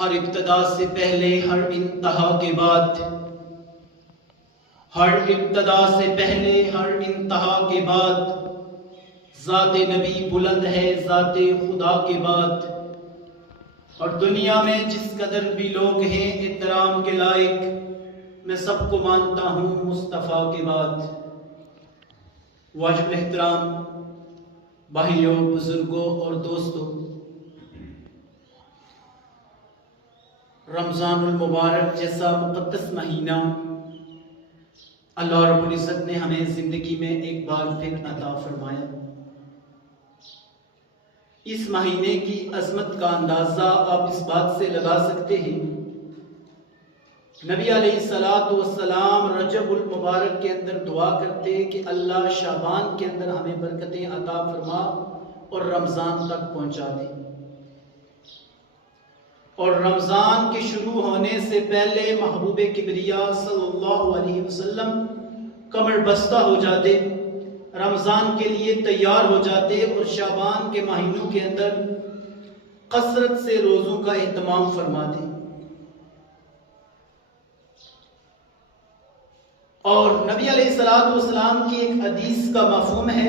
ہر ابتدا سے پہلے ہر انتہا کے بعد، ہر ابتدا سے پہلے ہر انتہا کے بعد ذات نبی بلند ہے ذات خدا کے بعد۔ اور دنیا میں جس قدر بھی لوگ ہیں احترام کے لائق، میں سب کو مانتا ہوں مصطفیٰ کے بعد۔ واجب احترام بھائیوں، بزرگوں اور دوستوں، رمضان المبارک جیسا مقدس مہینہ اللہ رب العزت نے ہمیں زندگی میں ایک بار پھر عطا فرمایا۔ اس مہینے کی عظمت کا اندازہ آپ اس بات سے لگا سکتے ہیں، نبی علیہ الصلوۃ والسلام رجب المبارک کے اندر دعا کرتے کہ اللہ شعبان کے اندر ہمیں برکتیں عطا فرما اور رمضان تک پہنچا دے، اور رمضان کے شروع ہونے سے پہلے محبوب کبریا صلی اللہ علیہ وسلم کمر بستہ ہو جاتے، رمضان کے لیے تیار ہو جاتے اور شعبان کے مہینوں کے اندر کثرت سے روزوں کا اہتمام فرماتے۔ اور نبی علیہ الصلوۃ والسلام کی ایک حدیث کا مفہوم ہے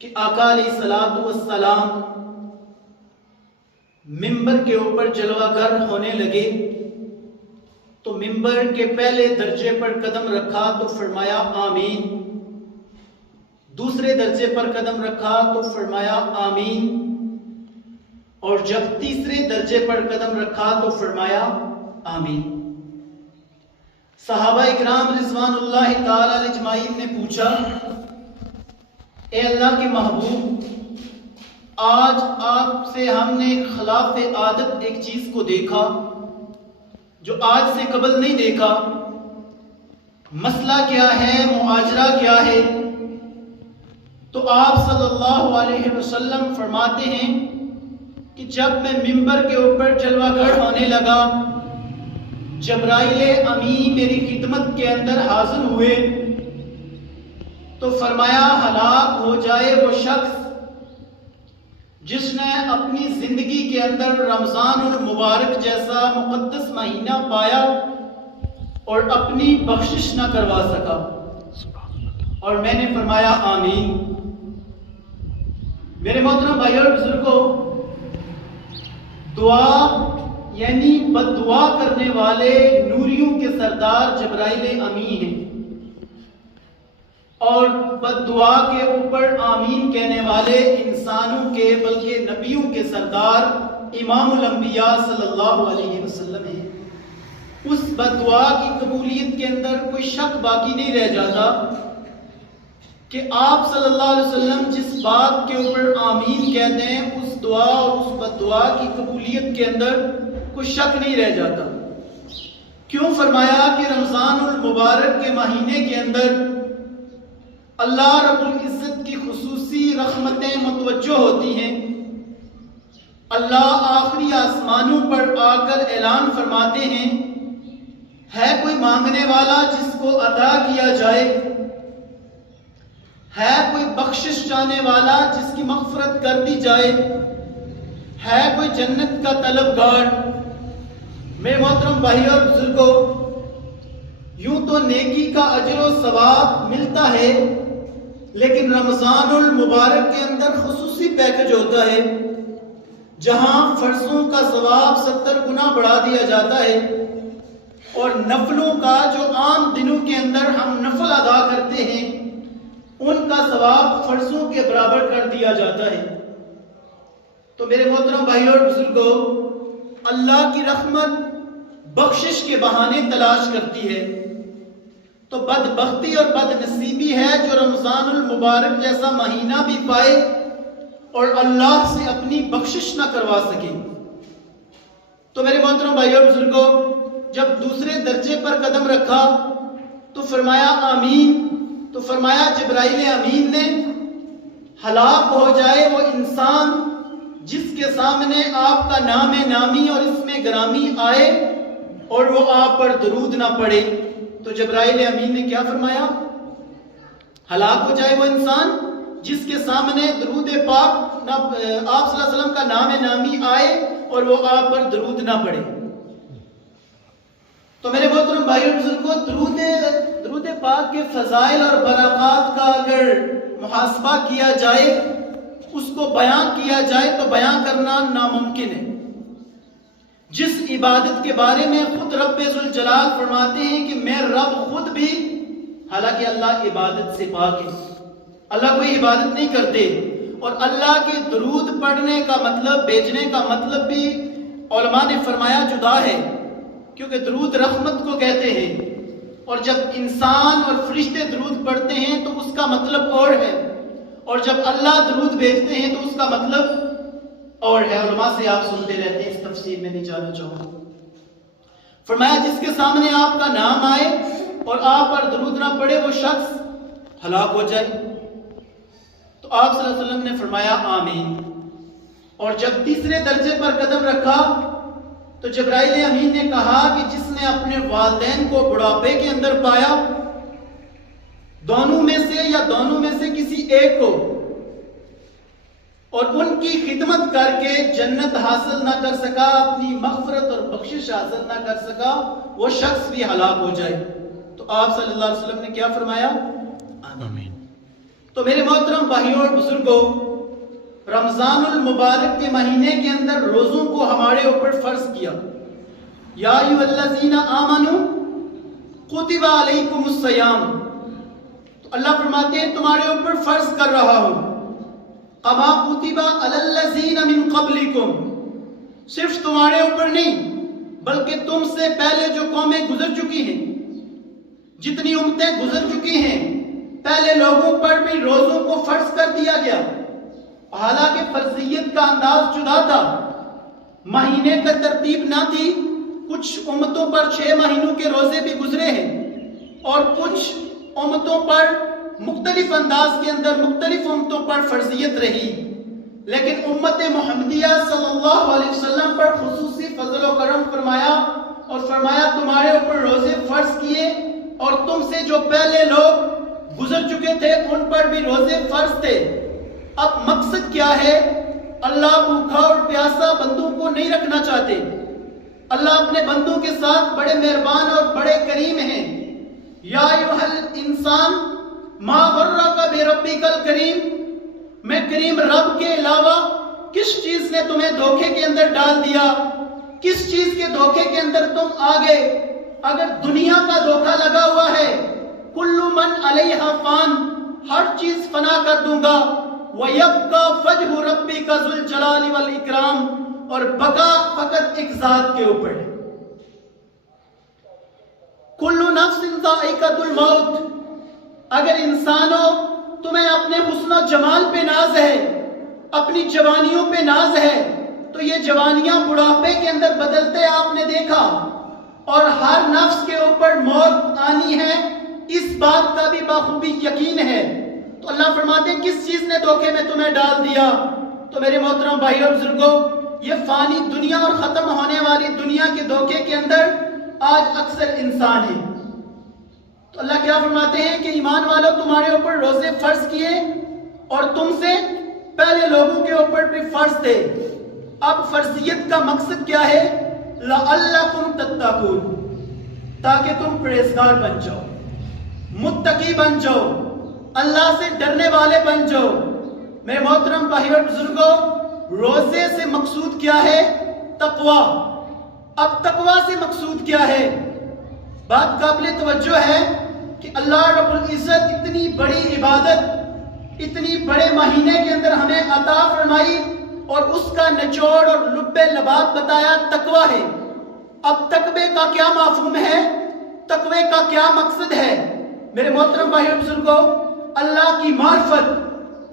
کہ آقا علیہ الصلوۃ والسلام ممبر کے اوپر جلوہ گر ہونے لگے تو ممبر کے پہلے درجے پر قدم رکھا تو فرمایا آمین، دوسرے درجے پر قدم رکھا تو فرمایا آمین، اور جب تیسرے درجے پر قدم رکھا تو فرمایا آمین۔ صحابہ اکرام رضوان اللہ تعالی علیہ اجمعین نے پوچھا، اے اللہ کے محبوب، آج آپ سے ہم نے خلاف عادت ایک چیز کو دیکھا جو آج سے قبل نہیں دیکھا، مسئلہ کیا ہے، معاجرہ کیا ہے؟ تو آپ صلی اللہ علیہ وسلم فرماتے ہیں کہ جب میں ممبر کے اوپر جلوہ گر ہونے لگا، جبرائیل امین میری خدمت کے اندر حاضر ہوئے تو فرمایا ہلاک ہو جائے وہ شخص جس نے اپنی زندگی کے اندر رمضان المبارک جیسا مقدس مہینہ پایا اور اپنی بخشش نہ کروا سکا۔ اور میں نے فرمایا آمین۔ میرے محترم بھائیوں اور بزرگوں، دعا یعنی بد دعا کرنے والے نوریوں کے سردار جبرائیل امین ہیں، اور بد دعا کے اوپر آمین کہنے والے انسانوں کے بلکہ نبیوں کے سردار امام الانبیاء صلی اللہ علیہ وسلم ہیں۔ اس بد دعا کی قبولیت کے اندر کوئی شک باقی نہیں رہ جاتا کہ آپ صلی اللہ علیہ وسلم جس بات کے اوپر آمین کہتے ہیں اس دعا اور اس بد دعا کی قبولیت کے اندر کوئی شک نہیں رہ جاتا۔ کیوں فرمایا کہ رمضان المبارک کے مہینے کے اندر اللہ رب العزت کی خصوصی رحمتیں متوجہ ہوتی ہیں۔ اللہ آخری آسمانوں پر آ کر اعلان فرماتے ہیں، ہے کوئی مانگنے والا جس کو عطا کیا جائے، ہے کوئی بخشش چاہنے والا جس کی مغفرت کر دی جائے، ہے کوئی جنت کا طلبگار۔ میرے محترم بھائیوں اور بزرگوں، یوں تو نیکی کا اجر و ثواب ملتا ہے، لیکن رمضان المبارک کے اندر خصوصی پیکج ہوتا ہے جہاں فرضوں کا ثواب 70 گنا بڑھا دیا جاتا ہے، اور نفلوں کا جو عام دنوں کے اندر ہم نفل ادا کرتے ہیں ان کا ثواب فرضوں کے برابر کر دیا جاتا ہے۔ تو میرے محترم بھائیوں اور بزرگوں، اللہ کی رحمت بخشش کے بہانے تلاش کرتی ہے، تو بدبختی اور بد نصیبی ہے جو رمضان المبارک جیسا مہینہ بھی پائے اور اللہ سے اپنی بخشش نہ کروا سکے۔ تو میرے محترم بھائیوں اور بزرگوں، جب دوسرے درجے پر قدم رکھا تو فرمایا آمین، تو فرمایا جبرائیل امین نے ہلاک ہو جائے وہ انسان جس کے سامنے آپ کا نام نامی اور اسم گرامی آئے اور وہ آپ پر درود نہ پڑے۔ تو جبرائیل امین نے کیا فرمایا؟ ہلاک ہو جائے وہ انسان جس کے سامنے درود پاک آپ صلی اللہ علیہ وسلم کا نام نامی آئے اور وہ آپ پر درود نہ پڑھے۔ تو میرے محترم بھائی اور بزرگوں، درود پاک کے فضائل اور برکات کا اگر محاسبہ کیا جائے، اس کو بیان کیا جائے تو بیان کرنا ناممکن ہے۔ جس عبادت کے بارے میں خود رب ذوالجلال فرماتے ہیں کہ میں رب خود بھی، حالانکہ اللہ عبادت سے پاک ہے، اللہ کوئی عبادت نہیں کرتے، اور اللہ کے درود پڑھنے کا مطلب، بھیجنے کا مطلب بھی علماء نے فرمایا جدا ہے، کیونکہ درود رحمت کو کہتے ہیں، اور جب انسان اور فرشتے درود پڑھتے ہیں تو اس کا مطلب اور ہے، اور جب اللہ درود بھیجتے ہیں تو اس کا مطلب اور ہے۔ علماء سے آپ سنتے رہتے ہیں، اس تفسیر میں نہیں جانا چاہوں۔ فرمایا جس کے سامنے آپ کا نام آئے اور آپ پر درود نہ پڑے وہ شخص ہلاک ہو جائے۔ تو آپ صلی اللہ علیہ وسلم نے فرمایا آمین۔ اور جب تیسرے درجے پر قدم رکھا تو جبرائیل امین نے کہا کہ جس نے اپنے والدین کو بڑھاپے کے اندر پایا، دونوں میں سے یا دونوں میں سے کسی ایک کو، اور ان کی خدمت کر کے جنت حاصل نہ کر سکا، اپنی مغفرت اور بخشش حاصل نہ کر سکا، وہ شخص بھی ہلاک ہو جائے۔ تو آپ صلی اللہ علیہ وسلم نے کیا فرمایا؟ آمین۔ تو میرے محترم بھائیوں اور بزرگوں، رمضان المبارک کے مہینے کے اندر روزوں کو ہمارے اوپر فرض کیا۔ یا ایھا الذین آمنوا کتب علیکم الصیام، تو اللہ فرماتے ہیں تمہارے اوپر فرض کر رہا ہوں، کما کتب علی الذین من قبلکم، صرف تمہارے اوپر نہیں بلکہ تم سے پہلے جو قومیں گزر چکی ہیں، جتنی امتیں گزر چکی ہیں، پہلے لوگوں پر بھی روزوں کو فرض کر دیا گیا۔ حالانکہ فرضیت کا انداز جدا تھا، مہینے کا ترتیب نہ تھی، کچھ امتوں پر 6 مہینوں کے روزے بھی گزرے ہیں، اور کچھ امتوں پر مختلف انداز کے اندر مختلف امتوں پر فرضیت رہی، لیکن امت محمدیہ صلی اللہ علیہ وسلم پر خصوصی فضل و کرم فرمایا، اور فرمایا تمہارے اوپر روزے فرض کیے، اور تم سے جو پہلے لوگ گزر چکے تھے ان پر بھی روزے فرض تھے۔ اب مقصد کیا ہے؟ اللہ بھوکا اور پیاسا بندوں کو نہیں رکھنا چاہتے، اللہ اپنے بندوں کے ساتھ بڑے مہربان اور بڑے کریم ہیں۔ یا ایھا الانسان ما غرک بربک الکریم، میں کریم رب کے علاوہ کس چیز نے تمہیں دھوکے کے اندر ڈال دیا؟ کس چیز کے دھوکے کے اندر تم آ گئے؟ اگر دنیا کا دھوکا لگا ہوا ہے، کل من علیہا فان، ہر چیز فنا کر دوں گا، وَيَبْقَى وَجْهُ رَبِّكَ ذُو الْجَلَالِ وَالْإِكْرَامِ، اور بقا فقط ایک ذات کے اوپر ہے۔ کل نفس ذائقۃ الموت، اگر انسانوں تمہیں اپنے حسن و جمال پہ ناز ہے، اپنی جوانیوں پہ ناز ہے، تو یہ جوانیاں بڑھاپے کے اندر بدلتے آپ نے دیکھا، اور ہر نفس کے اوپر موت آنی ہے، اس بات کا بھی بخوبی یقین ہے۔ تو اللہ فرماتے ہیں کس چیز نے دھوکے میں تمہیں ڈال دیا؟ تو میرے محترم بھائی اور بزرگوں، یہ فانی دنیا اور ختم ہونے والی دنیا کے دھوکے کے اندر آج اکثر انسان ہے۔ تو اللہ کیا فرماتے ہیں کہ ایمان والو تمہارے اوپر روزے فرض کیے، اور تم سے پہلے لوگوں کے اوپر بھی فرض تھے۔ اب فرضیت کا مقصد کیا ہے؟ لعلکم تتقون، تاکہ تم پرہیزگار بن جاؤ، متقی بن جاؤ، اللہ سے ڈرنے والے بن جاؤ۔ میرے محترم بھائی اور بزرگوں، روزے سے مقصود کیا ہے؟ تقوی۔ اب تقوی سے مقصود کیا ہے؟ بات قابل توجہ ہے کہ اللہ رب العزت اتنی بڑی عبادت اتنی بڑے مہینے کے اندر ہمیں عطا فرمائی، اور اس کا نچوڑ اور لب لباب بتایا تقوی ہے۔ اب تقوی کا کیا مفہوم ہے؟ تقوی کا کیا مقصد ہے؟ میرے محترم بھائی اور بزرگوں، اللہ کی معرفت،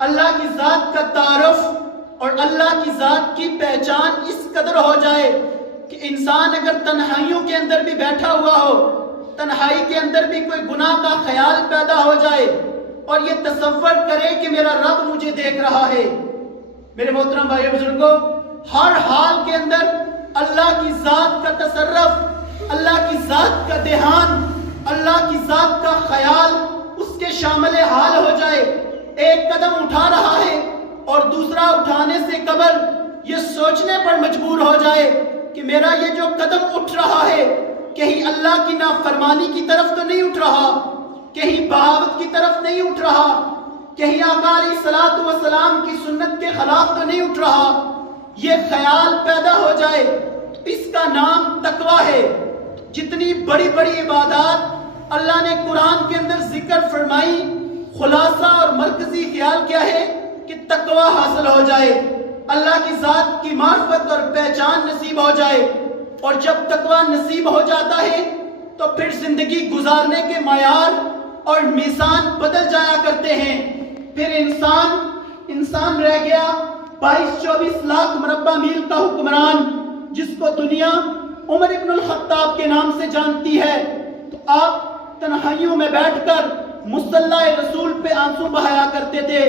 اللہ کی ذات کا تعارف اور اللہ کی ذات کی پہچان اس قدر ہو جائے کہ انسان اگر تنہائیوں کے اندر بھی بیٹھا ہوا ہو، تنہائی کے اندر بھی کوئی گناہ کا خیال پیدا ہو جائے، اور یہ تصور کرے کہ میرا رب مجھے دیکھ رہا ہے۔ میرے محترم بھائی بزرگوں، ہر حال کے اندر اللہ کی ذات کا تصرف، اللہ کی ذات کا دھیان، اللہ کی ذات کا خیال اس کے شامل حال ہو جائے۔ ایک قدم اٹھا رہا ہے اور دوسرا اٹھانے سے قبل یہ سوچنے پر مجبور ہو جائے کہ میرا یہ جو قدم اٹھ رہا ہے کہیں اللہ کی نافرمانی کی طرف تو نہیں اٹھ رہا، کہیں بغاوت کی طرف نہیں اٹھ رہا، کہیں آقا علیہ الصلوۃ والسلام کی سنت کے خلاف تو نہیں اٹھ رہا، یہ خیال پیدا ہو جائے تو اس کا نام تقویٰ ہے۔ جتنی بڑی بڑی عبادات اللہ نے قرآن کے اندر ذکر فرمائی، خلاصہ اور مرکزی خیال کیا ہے کہ تقویٰ حاصل ہو جائے، اللہ کی ذات کی معرفت اور پہچان نصیب ہو جائے۔ اور جب تقویٰ نصیب ہو جاتا ہے تو پھر زندگی گزارنے کے معیار اور میزان بدل جایا کرتے ہیں۔ پھر انسان رہ گیا 22-24 لاکھ مربع میل کا حکمران، جس کو دنیا عمر ابن الخطاب کے نام سے جانتی ہے۔ تو آپ تنہائیوں میں بیٹھ کر مصلی رسول پہ آنسو بہایا کرتے تھے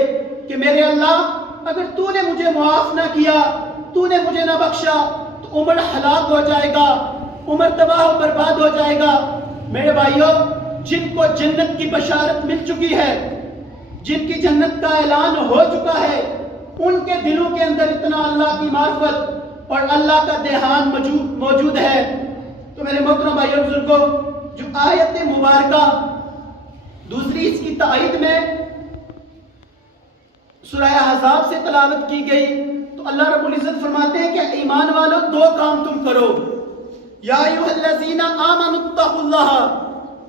کہ میرے اللہ، اگر تو نے مجھے معاف نہ کیا، تو نے مجھے نہ بخشا تو عمر ہلاک ہو جائے گا، عمر تباہ و برباد ہو جائے گا۔ میرے بھائیوں، جن کو جنت کی بشارت مل چکی ہے، جن کی جنت کا اعلان ہو چکا ہے، ان کے دلوں کے اندر اتنا اللہ کی معرفت اور اللہ کا دھیان موجود ہے۔ تو میرے محترم بھائیوں بزرگوں، جو آیت مبارکہ دوسری اس کی تائید میں سورہ احزاب سے تلاوت کی گئی، تو اللہ رب العزت فرماتے ہیں کہ ایمان والو، دو کام تم کرو۔ یا ایھا الذین آمنوا اتقوا اللہ،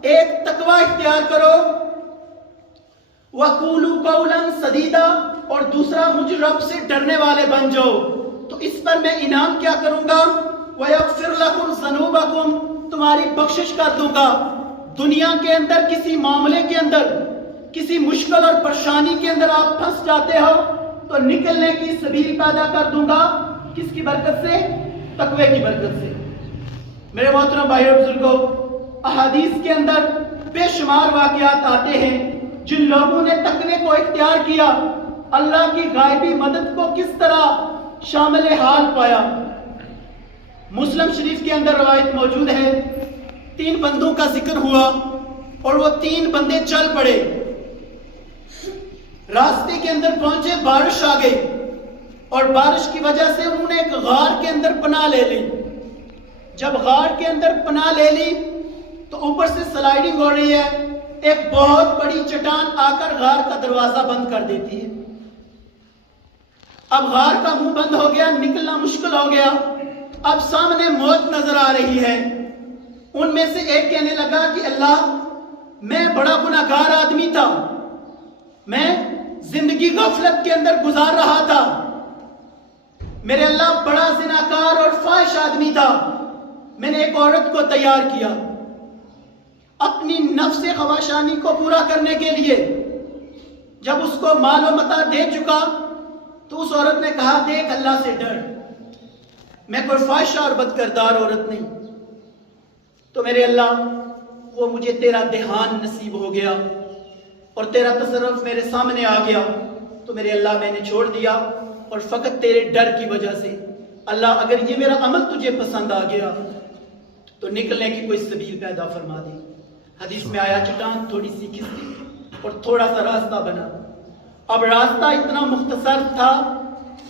ایک تقوی اختیار کرو، وقولوا قولا سدیدا، اور دوسرا مجھ رب سے ڈرنے والے بن جاؤ۔ تو اس پر میں انعام کیا کروں گا؟ وَيَغْفِرْ لَكُمْ ذُنُوبَكُمْ، تمہاری بخشش کر دوں گا۔ دنیا کے اندر کسی معاملے کے اندر، کسی مشکل اور پریشانی کے اندر آپ پھنس جاتے ہو تو نکلنے کی سبیل پیدا کر دوں گا۔ کس کی برکت سے؟ تقوی کی برکت سے۔ میرے محترم بھائیو بزرگوں، احادیث کے اندر بے شمار واقعات آتے ہیں جن لوگوں نے تقوی کو اختیار کیا، اللہ کی غائبی مدد کو کس طرح شامل حال پایا۔ مسلم شریف کے اندر روایت موجود ہے، 3 بندوں کا ذکر ہوا اور وہ 3 بندے چل پڑے، راستے کے اندر پہنچے، بارش آ گئی اور بارش کی وجہ سے انہوں نے ایک غار کے اندر پناہ لے لی۔ جب غار کے اندر پناہ لے لی تو اوپر سے سلائیڈنگ ہو رہی ہے، ایک بہت بڑی چٹان آ کر غار کا دروازہ بند کر دیتی ہے۔ اب غار کا منہ بند ہو گیا، نکلنا مشکل ہو گیا، اب سامنے موت نظر آ رہی ہے۔ ان میں سے ایک کہنے لگا کہ اللہ، میں بڑا گناہگار آدمی تھا، میں زندگی غفلت کے اندر گزار رہا تھا، میرے اللہ بڑا زناکار اور فاحش آدمی تھا، میں نے ایک عورت کو تیار کیا اپنی نفس خواہشانی کو پورا کرنے کے لیے۔ جب اس کو مال و متاع دے چکا تو اس عورت نے کہا، دیکھ اللہ سے ڈر، میں کوئی فاحشہ اور بدکردار عورت نہیں۔ تو میرے اللہ، وہ مجھے تیرا دھیان نصیب ہو گیا اور تیرا تصرف میرے سامنے آ گیا، تو میرے اللہ میں نے چھوڑ دیا، اور فقط تیرے ڈر کی وجہ سے اللہ، اگر یہ میرا عمل تجھے پسند آ گیا تو نکلنے کی کوئی سبیل پیدا فرما دی۔ حدیث میں آیا چٹان تھوڑی سی کھستی اور تھوڑا سا راستہ بنا۔ اب راستہ اتنا مختصر تھا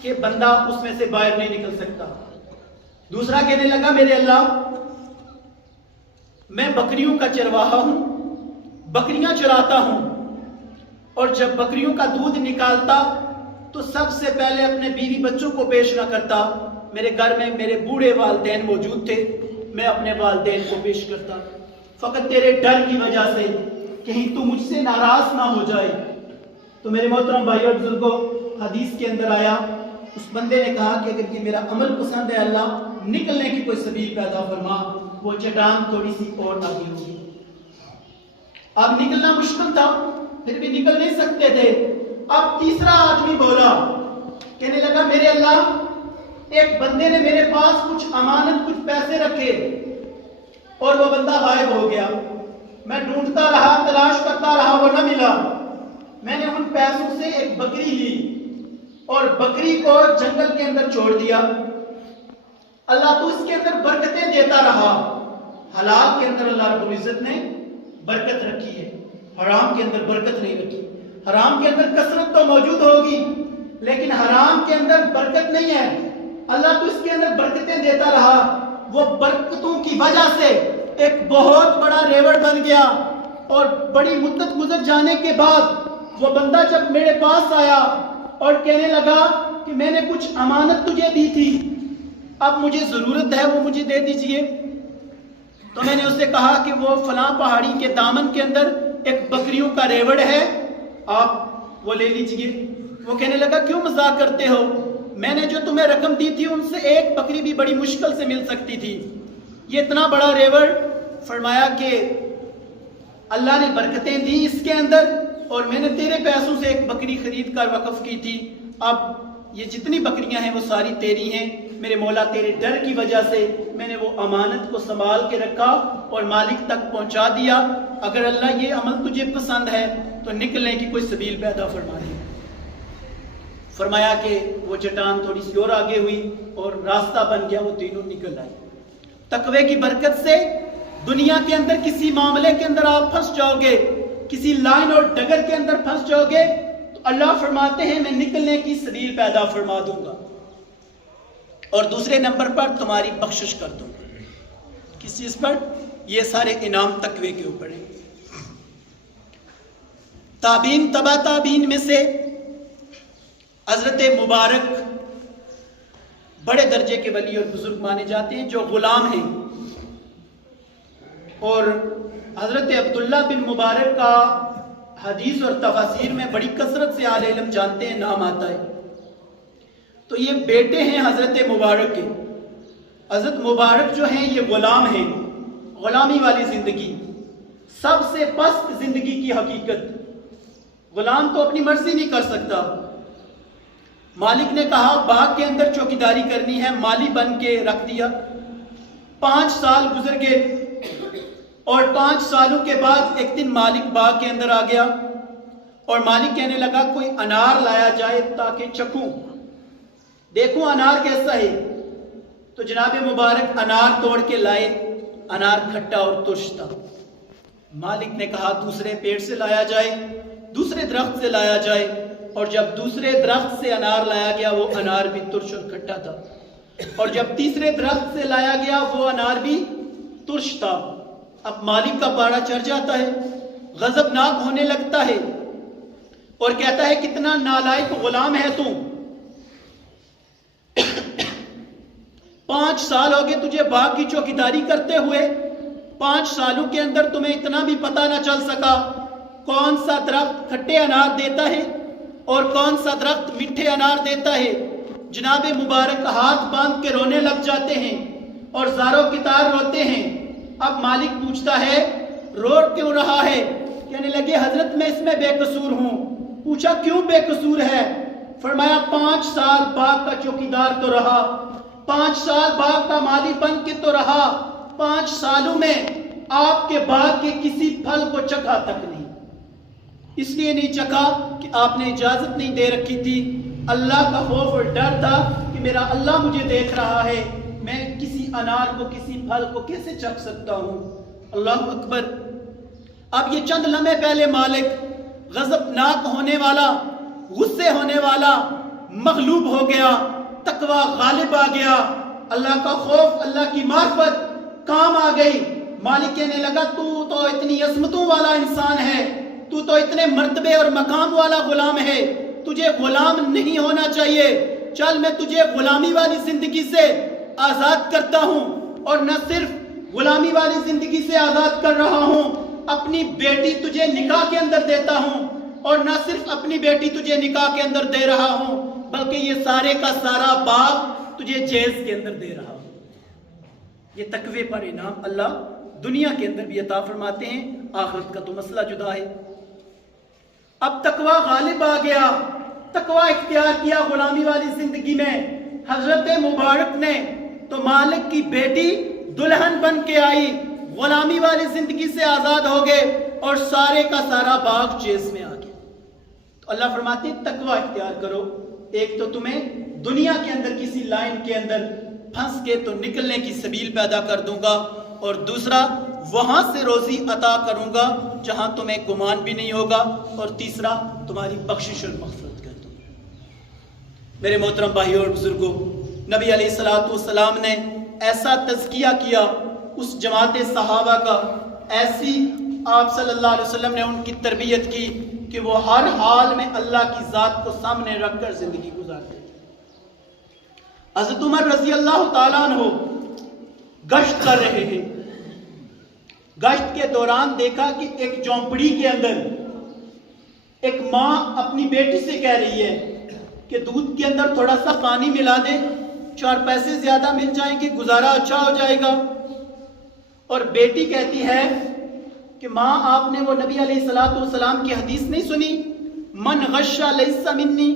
کہ بندہ اس میں سے باہر نہیں نکل سکتا۔ دوسرا کہنے لگا، میرے اللہ، میں بکریوں کا چرواہا ہوں، بکریاں چراتا ہوں، اور جب بکریوں کا دودھ نکالتا تو سب سے پہلے اپنے بیوی بچوں کو پیش نہ کرتا، میرے گھر میں میرے بوڑھے والدین موجود تھے، میں اپنے والدین کو پیش کرتا، فقط تیرے ڈر کی وجہ سے کہیں تو مجھ سے ناراض نہ ہو جائے۔ تو میرے محترم بھائیو بزرگوں، حدیث کے اندر آیا، اس بندے نے کہا کہ اگر یہ میرا عمل پسند ہے اللہ، نکلنے کی کوئی سبیل پیدا فرما۔ وہ چٹان تھوڑی سی اور آگے ہوگی، اب نکلنا مشکل تھا، پھر بھی نکل نہیں سکتے تھے۔ اب تیسرا آدمی بولا، کہنے لگا، میرے اللہ، ایک بندے نے میرے پاس کچھ امانت، کچھ پیسے رکھے اور وہ بندہ غائب ہو گیا، میں ڈھونڈتا رہا، تلاش کرتا رہا، وہ نہ ملا، میں نے ان پیسوں سے ایک بکری لی اور بکری کو جنگل کے اندر چھوڑ دیا۔ اللہ تو اس کے اندر برکتیں دیتا رہا۔ حلال کے اندر اللہ رب العزت نے برکت رکھی ہے، حرام کے اندر برکت نہیں رکھی۔ حرام کے اندر کثرت تو موجود ہوگی لیکن حرام کے اندر برکت نہیں ہے۔ اللہ تو اس کے اندر برکتیں دیتا رہا. وہ برکتوں کی وجہ سے ایک بہت بڑا ریوڑ بن گیا. اور بڑی مدت گزر جانے کے بعد وہ بندہ جب میرے پاس آیا اور کہنے لگا کہ میں نے کچھ امانت تجھے دی تھی, اب مجھے ضرورت ہے, وہ مجھے دے دیجئے. تو میں نے اس سے کہا کہ وہ فلاں پہاڑی کے دامن کے اندر ایک بکریوں کا ریوڑ ہے, آپ وہ لے لیجئے. وہ کہنے لگا کیوں مذاق کرتے ہو, میں نے جو تمہیں رقم دی تھی ان سے ایک بکری بھی بڑی مشکل سے مل سکتی تھی, یہ اتنا بڑا ریوڑ. فرمایا کہ اللہ نے برکتیں دی اس کے اندر, اور میں نے تیرے پیسوں سے ایک بکری خرید کر وقف کی تھی, اب یہ جتنی بکریاں ہیں وہ ساری تیری ہیں. میرے مولا تیرے ڈر کی وجہ سے میں نے وہ امانت کو سنبھال کے رکھا اور مالک تک پہنچا دیا. اگر اللہ یہ عمل تجھے پسند ہے تو نکلنے کی کوئی سبیل پیدا فرما دی. فرمایا کہ وہ چٹان تھوڑی سی اور آگے ہوئی اور راستہ بن گیا, وہ تینوں نکل آئے. تقوی کی برکت سے دنیا کے اندر کسی معاملے کے اندر آپ پھنس جاؤ گے, کسی لائن اور ڈگر کے اندر پھنس جاؤ گے, تو اللہ فرماتے ہیں میں نکلنے کی سبیل پیدا فرما دوں گا. اور دوسرے نمبر پر تمہاری بخشش کر دوں گا. کس چیز پر؟ یہ سارے انعام تقوی کے اوپر ہیں. تابعین تبا تابعین میں سے حضرت مبارک بڑے درجے کے ولی اور بزرگ مانے جاتے ہیں جو غلام ہیں, اور حضرت عبداللہ بن مبارک کا حدیث اور تفاسیر میں بڑی کثرت سے اہل علم جانتے ہیں, نام آتا ہے. تو یہ بیٹے ہیں حضرت مبارک کے. حضرت مبارک جو ہیں یہ غلام ہیں, غلامی والی زندگی, سب سے پست زندگی کی حقیقت. غلام تو اپنی مرضی نہیں کر سکتا. مالک نے کہا باغ کے اندر چوکیداری کرنی ہے, مالی بن کے رکھ دیا. 5 سال گزر گئے, اور 5 سالوں کے بعد ایک دن مالک باغ کے اندر آ گیا, اور مالک کہنے لگا کوئی انار لایا جائے تاکہ چکھوں, دیکھوں انار کیسا ہے. تو جناب مبارک انار توڑ کے لائے, انار کھٹا اور ترش تھا. مالک نے کہا دوسرے پیڑ سے لایا جائے, دوسرے درخت سے لایا جائے, اور جب دوسرے درخت سے انار لایا گیا وہ انار بھی ترش اور کھٹا تھا, اور جب تیسرے درخت سے لایا گیا وہ انار بھی ترش تھا. اب مالک کا پاڑا چڑھ جاتا ہے, غضبناک ہونے لگتا ہے, اور کہتا ہے کتنا نالائق غلام ہے تو, 5 سال ہو گئے تجھے باغ کی چوکیداری کرتے ہوئے, 5 سالوں کے اندر تمہیں اتنا بھی پتہ نہ چل سکا کون سا درخت کھٹے انار دیتا ہے اور کون سا درخت میٹھے انار دیتا ہے. جناب مبارک ہاتھ باندھ کے رونے لگ جاتے ہیں اور زاروں کی طرح روتے ہیں. اب مالک پوچھتا ہے رو کیوں رہا ہے؟ کہنے لگے حضرت میں اس میں بے قصور ہوں. پوچھا کیوں بے قصور ہے؟ فرمایا 5 سال باغ کا چوکیدار تو رہا, 5 سال باغ کا مالی بن کے تو رہا, 5 سالوں میں آپ کے باغ کے کسی پھل کو چکھا تک نہیں. اس لیے نہیں چکھا کہ آپ نے اجازت نہیں دے رکھی تھی. اللہ کا خوف اور ڈر تھا کہ میرا اللہ مجھے دیکھ رہا ہے, میں کسی انار کو کسی پھل کو کیسے چکھ سکتا ہوں. اللہ اکبر. اب یہ چند لمحے پہلے مالک غضبناک ہونے والا, غصے ہونے والا, مغلوب ہو گیا, تقوی غالب آ گیا, اللہ کا خوف, اللہ کی معرفت کام آ گئی. مالک کہنے لگا تو اتنی عظمتوں والا انسان ہے, تو اتنے مرتبے اور مقام والا غلام ہے, تجھے غلام نہیں ہونا چاہیے. چل میں تجھے غلامی والی زندگی سے آزاد کرتا ہوں, اور نہ صرف غلامی والی زندگی سے آزاد کر رہا ہوں, اپنی بیٹی تجھے نکاح کے اندر دیتا ہوں, اور نہ صرف اپنی بیٹی تجھے نکاح کے اندر دے رہا ہوں بلکہ یہ سارے کا سارا باغ تجھے جیز کے اندر دے رہا ہوں. یہ تقوی پر انعام اللہ دنیا کے اندر بھی عطا فرماتے ہیں, آخرت کا تو مسئلہ جدا ہے. اب تقوی غالب آ گیا, تقوی اختیار کیا غلامی والی زندگی میں. حضرت مبارک نے تو مالک کی بیٹی دلہن بن کے آئی, غلامی والی زندگی سے آزاد ہو گئے, اور سارے کا سارا باغ جیز میں آ گیا. تو اللہ فرماتے ہیں تقوی اختیار کرو. ایک تو تمہیں دنیا کے اندر کسی لائن کے اندر پھنس کے تو نکلنے کی سبیل پیدا کر دوں گا, اور دوسرا وہاں سے روزی عطا کروں گا جہاں تمہیں گمان بھی نہیں ہوگا, اور تیسرا تمہاری بخشش اور مغفرت کر دوں گا. میرے محترم بھائیوں اور بزرگوں, نبی علیہ الصلوۃ والسلام نے ایسا تزکیہ کیا اس جماعت صحابہ کا، ایسی آپ صلی اللہ علیہ وسلم نے ان کی تربیت کی کہ وہ ہر حال میں اللہ کی ذات کو سامنے رکھ کر زندگی گزارتے تھے۔ حضرت عمر رضی اللہ تعالیٰ عنہ گشت کر رہے ہیں، گشت کے دوران دیکھا کہ ایک جھونپڑی کے اندر ایک ماں اپنی بیٹی سے کہہ رہی ہے کہ دودھ کے اندر تھوڑا سا پانی ملا دے، 4 پیسے زیادہ مل جائیں گے، گزارا اچھا ہو جائے گا۔ اور بیٹی کہتی ہے کہ ماں آپ نے وہ نبی علیہ الصلوۃ والسلام کی حدیث نہیں سنی، من غش لیس منی،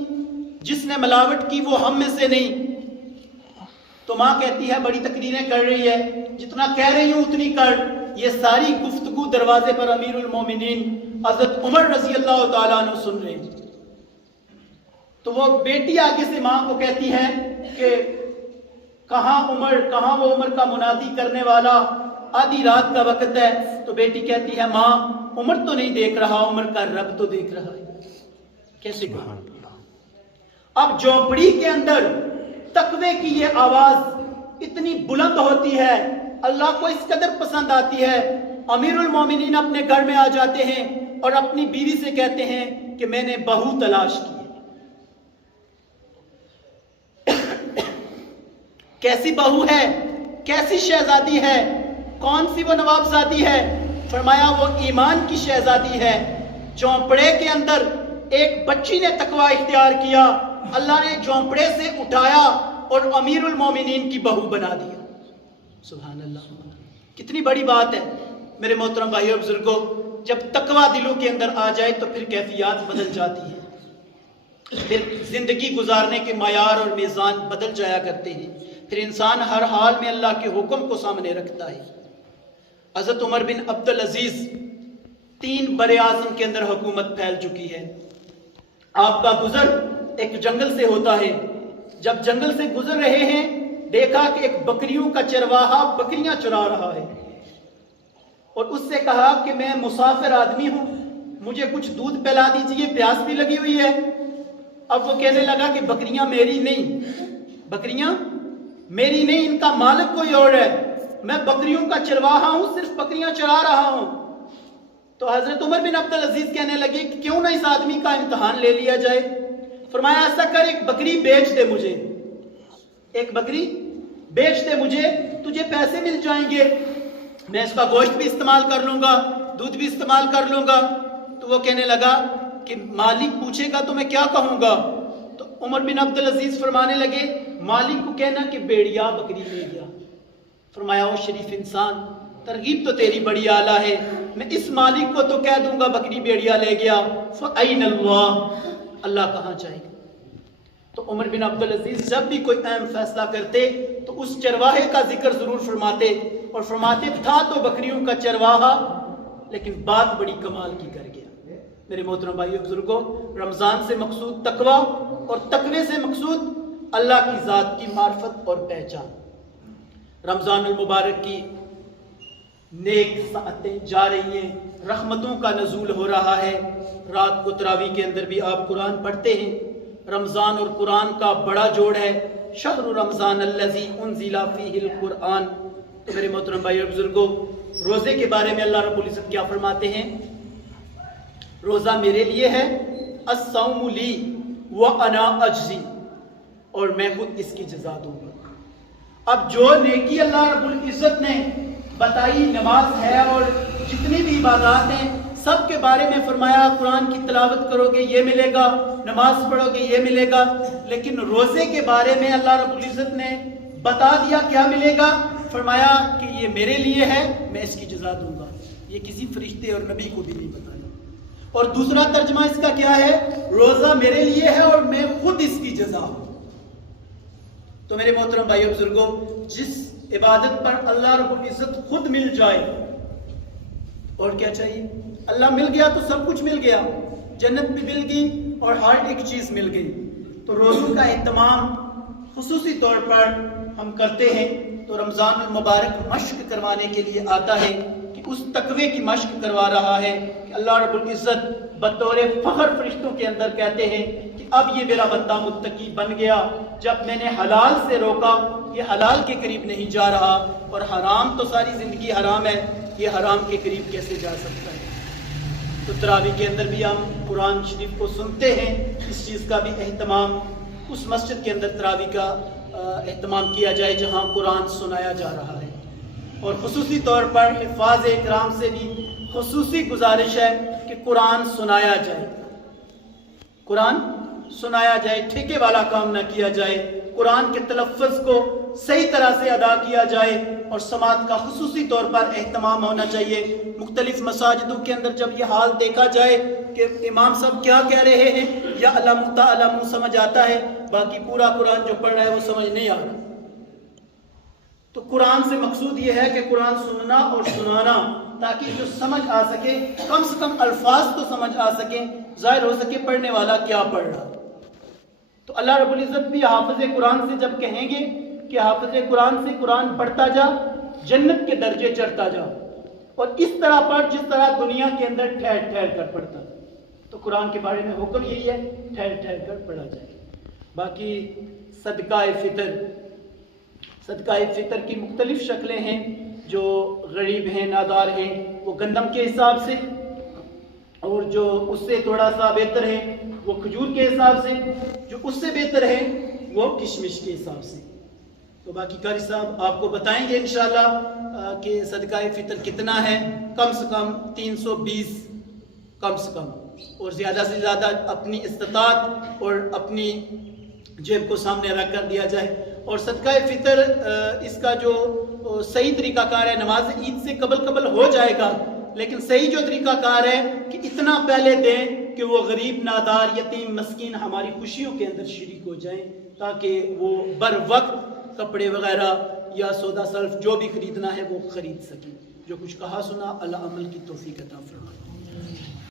جس نے ملاوٹ کی وہ ہم میں سے نہیں۔ تو ماں کہتی ہے، بڑی تقریریں کر رہی ہے، جتنا کہہ رہی ہوں اتنی کر۔ یہ ساری گفتگو دروازے پر امیر المومنین حضرت عمر رضی اللہ تعالیٰ عنہ سن رہے ہیں۔ تو وہ بیٹی آگے سے ماں کو کہتی ہے کہ کہاں عمر، کہاں وہ عمر کا منادی کرنے والا، آدھی رات کا وقت ہے۔ تو بیٹی کہتی ہے، ماں عمر تو نہیں دیکھ رہا، عمر کا رب تو دیکھ رہا ہے۔ کیسے کہا؟ اب جھونپڑی کے اندر تقوی کی یہ آواز اتنی بلند ہوتی ہے، اللہ کو اس قدر پسند آتی ہے، امیر المومنین اپنے گھر میں آ جاتے ہیں اور اپنی بیوی سے کہتے ہیں کہ میں نے بہو تلاش کی۔ کیسی بہو ہے، کیسی شہزادی ہے، کون سی وہ نوابزادی ہے؟ فرمایا وہ ایمان کی شہزادی ہے۔ جھونپڑے کے اندر ایک بچی نے تقوی اختیار کیا، اللہ نے جھونپڑے سے اٹھایا اور امیر المومنین کی بہو بنا دیا۔ سبحان اللہ، کتنی بڑی بات ہے میرے محترم بھائی اور بزرگوں۔ جب تقوی دلوں کے اندر آ جائے تو پھر کیفیات بدل جاتی ہے، پھر زندگی گزارنے کے معیار اور میزان بدل جایا کرتے ہیں، پھر انسان ہر حال میں اللہ کے حکم کو سامنے رکھتا ہے۔ حضرت عمر بن عبدالعزیز 3 بر اعظم کے اندر حکومت پھیل چکی ہے۔ آپ کا گزر ایک جنگل سے ہوتا ہے، جب جنگل سے گزر رہے ہیں دیکھا کہ ایک بکریوں کا چرواہا بکریاں چرا رہا ہے، اور اس سے کہا کہ میں مسافر آدمی ہوں، مجھے کچھ دودھ پلا دیجئے، پیاس بھی لگی ہوئی ہے۔ اب وہ کہنے لگا کہ بکریاں میری نہیں، بکریاں میری نہیں، ان کا مالک کوئی اور ہے، میں بکریوں کا چرواہا ہوں، صرف بکریاں چرا رہا ہوں۔ تو حضرت عمر بن عبدالعزیز کہنے لگے کہ کیوں نہ اس آدمی کا امتحان لے لیا جائے۔ فرمایا ایسا کر، ایک بکری بیچ دے مجھے، ایک بکری بیچ دے مجھے، تجھے پیسے مل جائیں گے، میں اس کا گوشت بھی استعمال کر لوں گا، دودھ بھی استعمال کر لوں گا۔ تو وہ کہنے لگا کہ مالک پوچھے گا تو میں کیا کہوں گا؟ تو عمر بن عبدالعزیز فرمانے لگے مالک کو کہنا کہ بیڑیا بکری لے گیا۔ فرمایا وہ شریف انسان، ترغیب تو تیری بڑی اعلیٰ ہے، میں اس مالک کو تو کہہ دوں گا بکری بیڑیا لے گیا، فَأَيْنَ اللَّهُ، اللہ کہاں جائے گا؟ تو عمر بن عبدالعزیز جب بھی کوئی اہم فیصلہ کرتے تو اس چرواہے کا ذکر ضرور فرماتے، اور فرماتے تھا تو بکریوں کا چرواہا، لیکن بات بڑی کمال کی کر گیا۔ میرے محترم بھائیو بزرگوں، رمضان سے مقصود تقوی اور تقوی سے مقصود اللہ کی ذات کی معرفت اور پہچان۔ رمضان المبارک کی نیک ساعتیں جا رہی ہیں، رحمتوں کا نزول ہو رہا ہے۔ رات کو تراویح کے اندر بھی آپ قرآن پڑھتے ہیں۔ رمضان اور قرآن کا بڑا جوڑ ہے، شہر رمضان الذی انزل فیہ القرآن۔ تو میرے محترم بھائی اور بزرگوں، روزے کے بارے میں اللہ رب العزت کیا فرماتے ہیں؟ روزہ میرے لیے ہے، الصوم لی وانا اجزی، اور میں خود اس کی جزا دوں گا۔ اب جو نیکی اللہ رب العزت نے بتائی، نماز ہے اور جتنی بھی عبادات ہیں، سب کے بارے میں فرمایا قرآن کی تلاوت کرو گے یہ ملے گا، نماز پڑھو گے یہ ملے گا، لیکن روزے کے بارے میں اللہ رب العزت نے بتا دیا کیا ملے گا۔ فرمایا کہ یہ میرے لیے ہے، میں اس کی جزا دوں گا۔ یہ کسی فرشتے اور نبی کو بھی نہیں بتایا۔ اور دوسرا ترجمہ اس کا کیا ہے؟ روزہ میرے لیے ہے اور میں خود اس کی جزا ہوں۔ تو میرے محترم بھائیو بزرگوں، جس عبادت پر اللہ رب العزت خود مل جائے، اور کیا چاہیے؟ اللہ مل گیا تو سب کچھ مل گیا، جنت بھی مل گئی اور ہر ایک چیز مل گئی۔ تو روزوں کا اہتمام خصوصی طور پر ہم کرتے ہیں، تو رمضان المبارک مشق کروانے کے لیے آتا ہے کہ اس تقوی کی مشق کروا رہا ہے کہ اللہ رب العزت بطور فخر فرشتوں کے اندر کہتے ہیں کہ اب یہ میرا بندہ متقی بن گیا، جب میں نے حلال سے روکا یہ حلال کے قریب نہیں جا رہا، اور حرام تو ساری زندگی حرام ہے، یہ حرام کے قریب کیسے جا سکتا ہے۔ تو تراویح کے اندر بھی ہم قرآن شریف کو سنتے ہیں، اس چیز کا بھی اہتمام، اس مسجد کے اندر تراویح کا اہتمام کیا جائے جہاں قرآن سنایا جا رہا ہے، اور خصوصی طور پر حفاظ اکرام سے بھی خصوصی گزارش ہے کہ قرآن سنایا جائے، قرآن سنایا جائے، ٹھیکے والا کام نہ کیا جائے، قرآن کے تلفظ کو صحیح طرح سے ادا کیا جائے، اور سماعت کا خصوصی طور پر اہتمام ہونا چاہیے۔ مختلف مساجدوں کے اندر جب یہ حال دیکھا جائے کہ امام صاحب کیا کہہ رہے ہیں یا علم تعلم سمجھ آتا ہے، باقی پورا قرآن جو پڑھ رہا ہے وہ سمجھ نہیں آ رہا، تو قرآن سے مقصود یہ ہے کہ قرآن سننا اور سنانا، تاکہ جو سمجھ آ سکے، کم سے کم الفاظ تو سمجھ آ سکیں، ظاہر ہو سکے پڑھنے والا کیا پڑھ رہا۔ تو اللہ رب العزت بھی حافظ قرآن سے جب کہیں گے کہ حافظ قرآن سے قرآن پڑھتا جا، جنت کے درجے چڑھتا جا، اور اس طرح پڑھ جس طرح دنیا کے اندر ٹھہر ٹھہر کر پڑھتا، تو قرآن کے بارے میں حکم یہی ہے ٹھہر ٹھہر کر پڑھا جائے۔ باقی صدقہ فطر کی مختلف شکلیں ہیں، جو غریب ہیں، نادار ہیں، وہ گندم کے حساب سے، اور جو اس سے تھوڑا سا بہتر ہے وہ کھجور کے حساب سے، جو اس سے بہتر ہے وہ کشمش کے حساب سے۔ تو باقی قاری صاحب آپ کو بتائیں گے انشاءاللہ کہ صدقہ فطر کتنا ہے، کم سے کم 320 کم سے کم، اور زیادہ سے زیادہ اپنی استطاعت اور اپنی جیب کو سامنے رکھ کر دیا جائے۔ اور صدقہ فطر اس کا جو صحیح طریقہ کار ہے، نماز عید سے قبل ہو جائے گا، لیکن صحیح جو طریقہ کار ہے کہ اتنا پہلے دیں کہ وہ غریب، نادار، یتیم، مسکین ہماری خوشیوں کے اندر شریک ہو جائیں، تاکہ وہ بر وقت کپڑے وغیرہ یا سودا سلف جو بھی خریدنا ہے وہ خرید سکیں۔ جو کچھ کہا سنا، اللہ عمل کی توفیق عطا فرمائے۔